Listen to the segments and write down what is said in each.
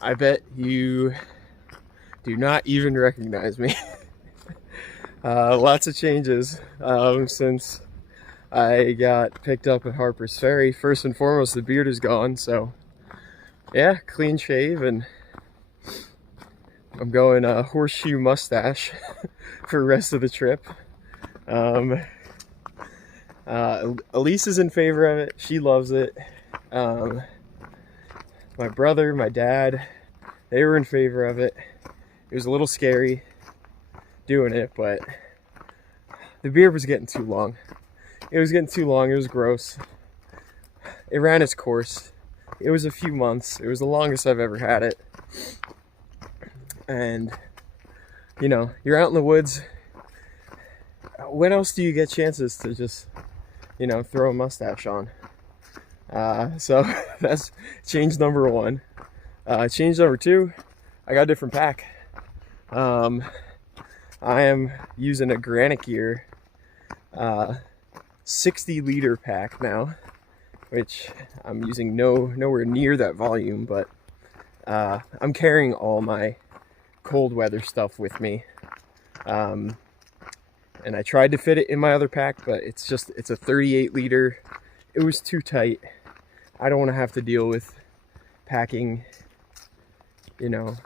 I bet you do not even recognize me. Lots of changes since I got picked up at Harpers Ferry. First and foremost, the beard is gone, so yeah, clean shave, and I'm going horseshoe mustache for the rest of the trip. Elise is in favor of it. She loves it. My brother, my dad, they were in favor of it. It was a little scary doing it, but the beard was getting too long. It was getting too long. It was gross. It ran its course. It was a few months. It was the longest I've ever had it. And, you know, you're out in the woods. When else do you get chances to just, you know, throw a mustache on? So that's change number one. Change number two, I got a different pack. I am using a Granite Gear 60-liter pack now, which I'm using nowhere near that volume, but I'm carrying all my cold weather stuff with me. And I tried to fit it in my other pack, but it's a 38-liter. It was too tight. I don't want to have to deal with packing, you know,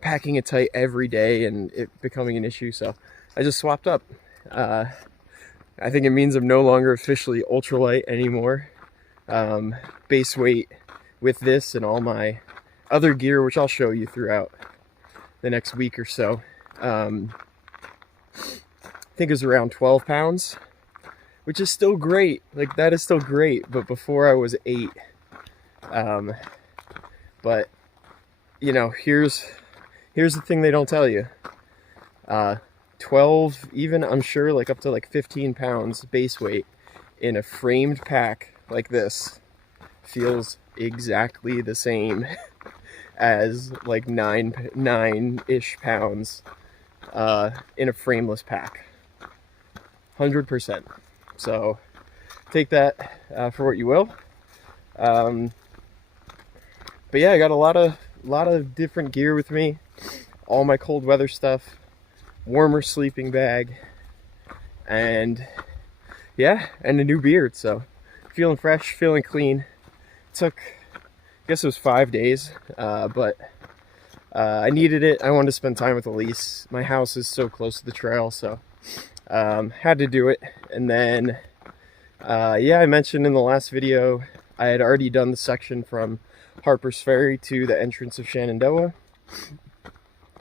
packing it tight every day and it becoming an issue. So I just swapped up. I think it means I'm no longer officially ultralight anymore. Base weight with this and all my other gear, which I'll show you throughout the next week or so. I think it was around 12 pounds, which is still great. Like, that is still great, but before I was 8. But, you know, here's the thing they don't tell you. 12, even, I'm sure, like up to like 15 pounds base weight in a framed pack like this feels exactly the same as like 9-ish pounds in a frameless pack. 100%. So take that for what you will. But yeah, I got a lot of different gear with me. All my cold weather stuff, warmer sleeping bag, and yeah, and a new beard. So feeling fresh, feeling clean. Took, I guess it was 5 days, but I needed it. I wanted to spend time with Elise. My house is so close to the trail, so had to do it. And then yeah, I mentioned in the last video I had already done the section from Harpers Ferry to the entrance of Shenandoah,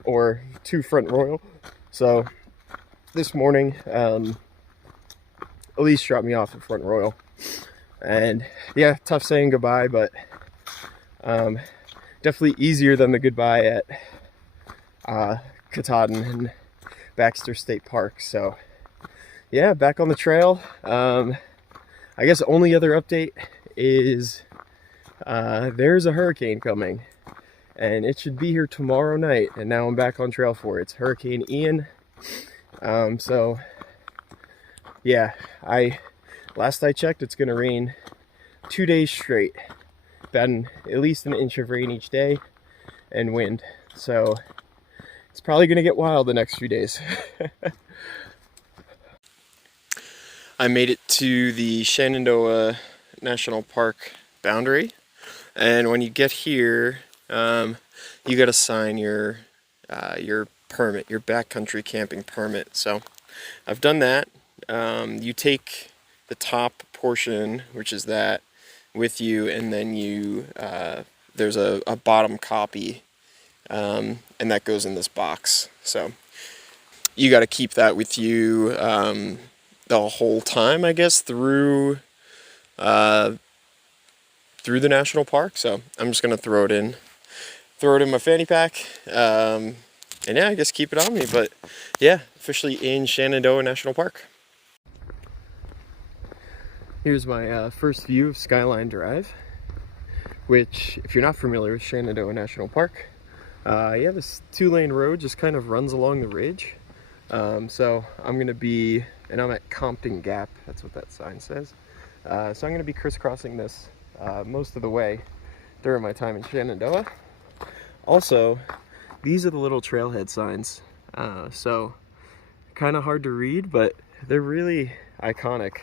or to Front Royal. So this morning, Elise dropped me off at Front Royal, and yeah, tough saying goodbye, but definitely easier than the goodbye at Katahdin and Baxter State Park. So yeah, back on the trail. I guess only other update is there's a hurricane coming, and it should be here tomorrow night, and now I'm back on trail for it. It's Hurricane Ian. So yeah, last I checked, it's gonna rain 2 days straight. Been at least an inch of rain each day and wind. So it's probably gonna get wild the next few days. I made it to the Shenandoah National Park boundary, and when you get here, you gotta sign your permit, your backcountry camping permit. So I've done that. You take the top portion, which is that, with you, and then you there's a bottom copy, and that goes in this box. So you got to keep that with you the whole time, I guess, through the national park. So I'm just gonna throw it in my fanny pack, and yeah, I guess keep it on me. But yeah, officially in Shenandoah National Park. Here's my first view of Skyline Drive, which, if you're not familiar with Shenandoah National Park, yeah, this 2-lane road just kind of runs along the ridge. So I'm gonna be, and I'm at Compton Gap, that's what that sign says. So I'm gonna be crisscrossing this most of the way during my time in Shenandoah. Also, these are the little trailhead signs. So kind of hard to read, but they're really iconic.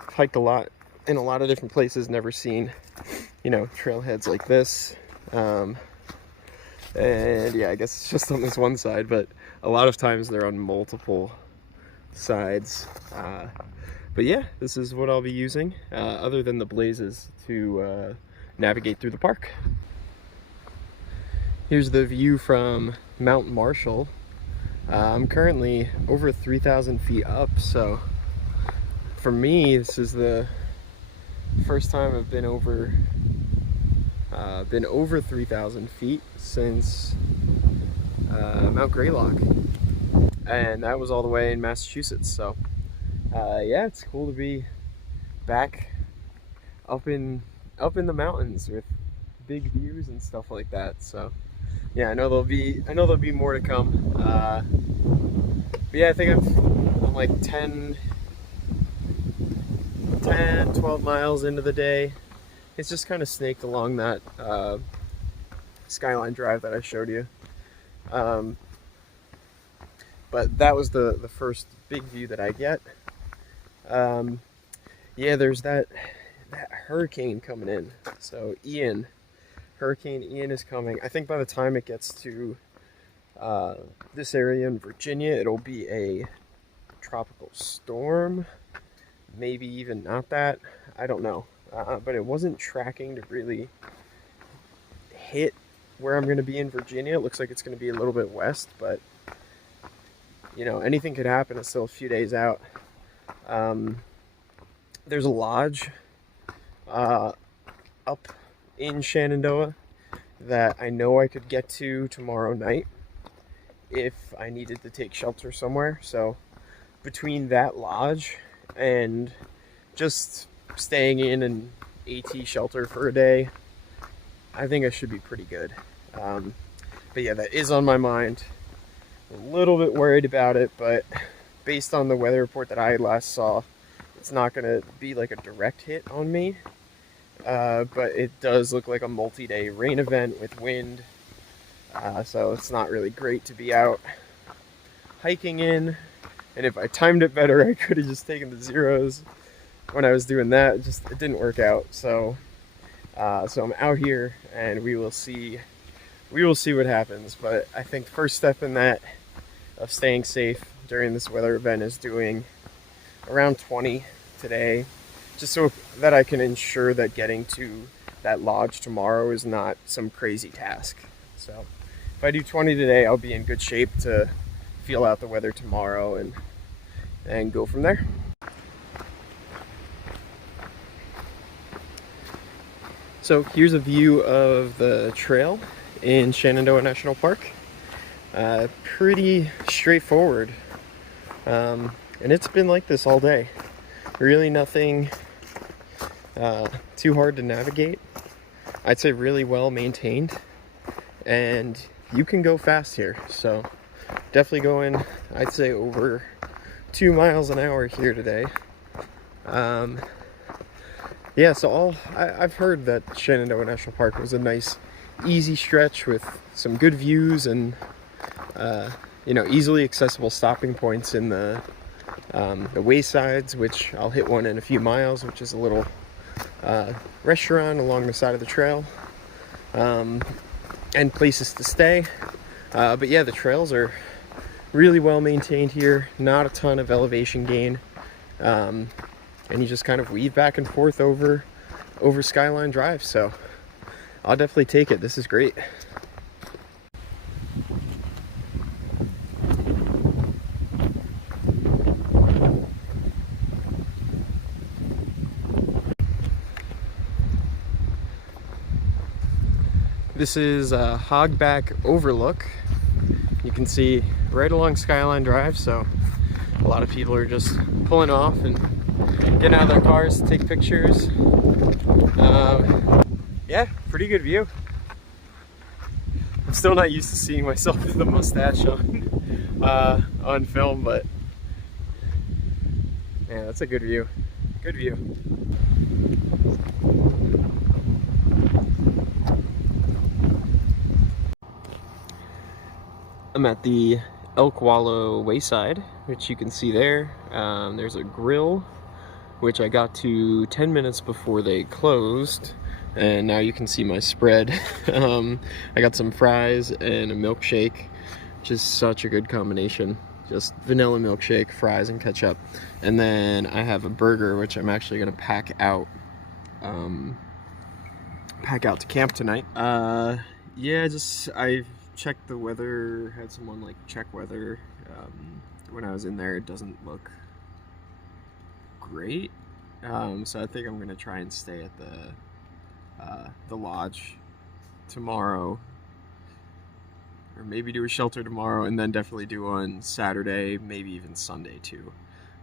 I've hiked a lot in a lot of different places, never seen, you know, trailheads like this. And yeah, I guess it's just on this one side, but a lot of times they're on multiple sides. But yeah, this is what I'll be using, other than the blazes, to navigate through the park. Here's the view from Mount Marshall. I'm currently over 3,000 feet up, so for me, this is the first time I've been over 3,000 feet since Mount Greylock, and that was all the way in Massachusetts. So yeah, it's cool to be back up in the mountains with big views and stuff like that. So yeah, I know there'll be more to come. But yeah, I think I'm like 12 miles into the day. It's just kind of snaked along that Skyline Drive that I showed you. But that was the first big view that I get. Yeah, there's that hurricane coming in. So Hurricane Ian is coming. I think by the time it gets to this area in Virginia, it'll be a tropical storm. Maybe even not that. I don't know. But it wasn't tracking to really hit where I'm going to be in Virginia. It looks like it's going to be a little bit west, but you know, anything could happen. It's still a few days out. There's a lodge up in Shenandoah that I know I could get to tomorrow night if I needed to take shelter somewhere. So between that lodge and just staying in an AT shelter for a day, I think I should be pretty good. But yeah, that is on my mind. A little bit worried about it, but based on the weather report that I last saw, it's not going to be like a direct hit on me. But it does look like a multi-day rain event with wind. So it's not really great to be out hiking in. And if I timed it better, I could have just taken the zeros when I was doing that. It didn't work out. So I'm out here, and we will see what happens. But I think the first step in that of staying safe during this weather event is doing around 20 today, just so that I can ensure that getting to that lodge tomorrow is not some crazy task. So if I do 20 today, I'll be in good shape to feel out the weather tomorrow and go from there. So here's a view of the trail in Shenandoah National Park. Pretty straightforward, and it's been like this all day. Really nothing too hard to navigate. I'd say really well maintained, and you can go fast here. So definitely going, I'd say, over 2 miles an hour here today. Yeah, so I've heard that Shenandoah National Park was a nice, easy stretch with some good views and you know, easily accessible stopping points in the waysides, which I'll hit one in a few miles, which is a little restaurant along the side of the trail, and places to stay. But yeah, the trails are really well maintained here. Not a ton of elevation gain, and you just kind of weave back and forth over Skyline Drive. So I'll definitely take it. This is great. This is a hogback overlook. You can see right along Skyline Drive, so a lot of people are just pulling off and getting out of their cars to take pictures. Yeah, pretty good view. I'm still not used to seeing myself with the mustache on film, but yeah, that's a good view. Good view. I'm at the Elk Wallow Wayside, which you can see there. There's a grill, which I got to 10 minutes before they closed, and now you can see my spread. I got some fries and a milkshake, which is such a good combination. Just vanilla milkshake, fries, and ketchup. And then I have a burger, which I'm actually gonna pack out to camp tonight. Yeah, I checked the weather, had someone like check weather. When I was in there, it doesn't look great. So I think I'm gonna try and stay at the lodge tomorrow, or maybe do a shelter tomorrow, and then definitely do on Saturday, maybe even Sunday too.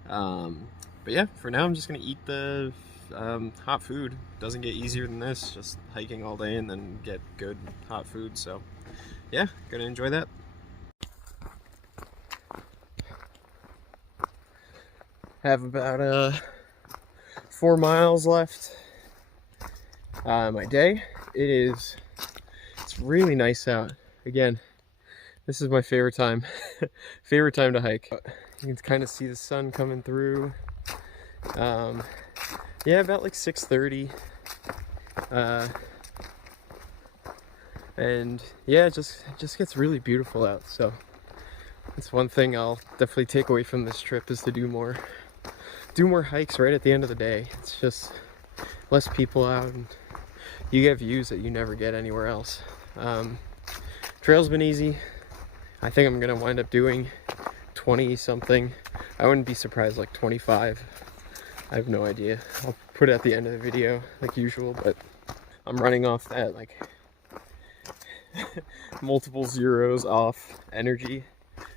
But yeah, for now I'm just gonna eat the hot food. Doesn't get easier than this, just hiking all day and then get good hot food. So yeah, gonna enjoy that. Have about 4 miles left my day. It's really nice out. Again, this is my favorite time. Favorite time to hike. You can kind of see the sun coming through. Yeah, about like 6:30. And yeah, it just gets really beautiful out. So that's one thing I'll definitely take away from this trip, is to do more hikes right at the end of the day. It's just less people out, and you get views that you never get anywhere else. Trail's been easy. I think I'm gonna wind up doing 20 something. I wouldn't be surprised, like 25. I have no idea. I'll put it at the end of the video like usual, but I'm running off that like multiple zeros off energy.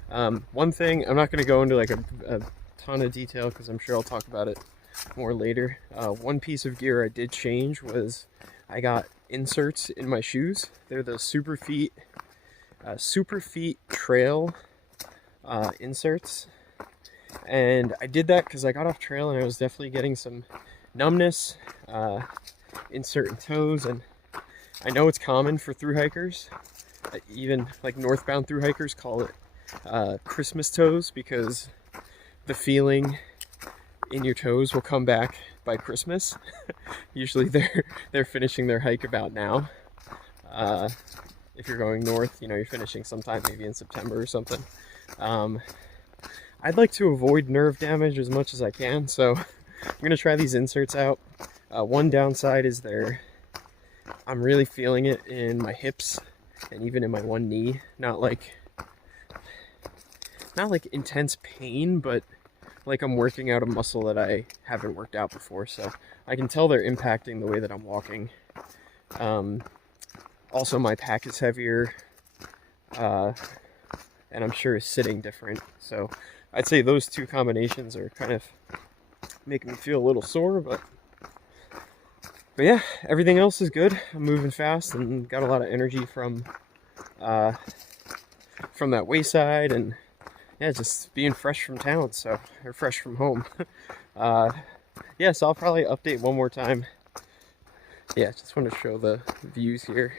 One thing, I'm not gonna go into like a ton of detail because I'm sure I'll talk about it more later. One piece of gear I did change was I got inserts in my shoes. They're the Superfeet trail inserts, and I did that because I got off trail and I was definitely getting some numbness in certain toes, and I know it's common for thru-hikers, even like northbound thru-hikers call it Christmas toes, because the feeling in your toes will come back by Christmas. Usually they're finishing their hike about now. If you're going north, you know, you're finishing sometime maybe in September or something. I'd like to avoid nerve damage as much as I can, so I'm gonna try these inserts out. One downside is I'm really feeling it in my hips and even in my one knee. Not like intense pain, but like I'm working out a muscle that I haven't worked out before, so I can tell they're impacting the way that I'm walking. Also, my pack is heavier, and I'm sure is sitting different, so I'd say those two combinations are kind of making me feel a little sore, but yeah, everything else is good. I'm moving fast and got a lot of energy from that wayside, and yeah, just being fresh from town, or fresh from home. Yeah, so I'll probably update one more time. Yeah, just want to show the views here.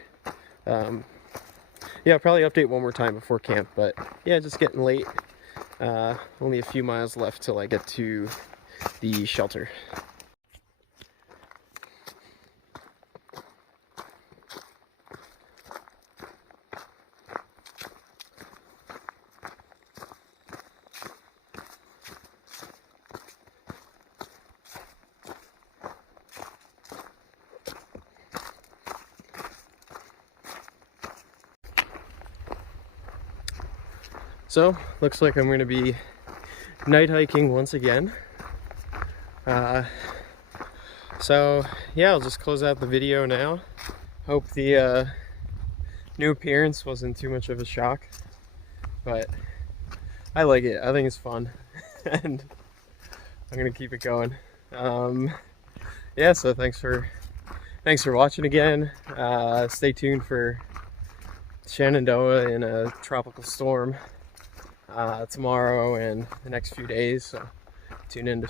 Yeah, I'll probably update one more time before camp, but yeah, just getting late. Only a few miles left till I get to the shelter. So, looks like I'm going to be night hiking once again. So, yeah, I'll just close out the video now. Hope the new appearance wasn't too much of a shock, but I like it. I think it's fun, and I'm going to keep it going. Yeah, so thanks for watching again. Stay tuned for Shenandoah in a tropical storm tomorrow and the next few days, so tune in to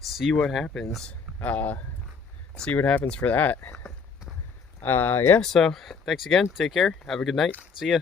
see what happens. See what happens for that. Yeah, so thanks again. Take care. Have a good night. See ya.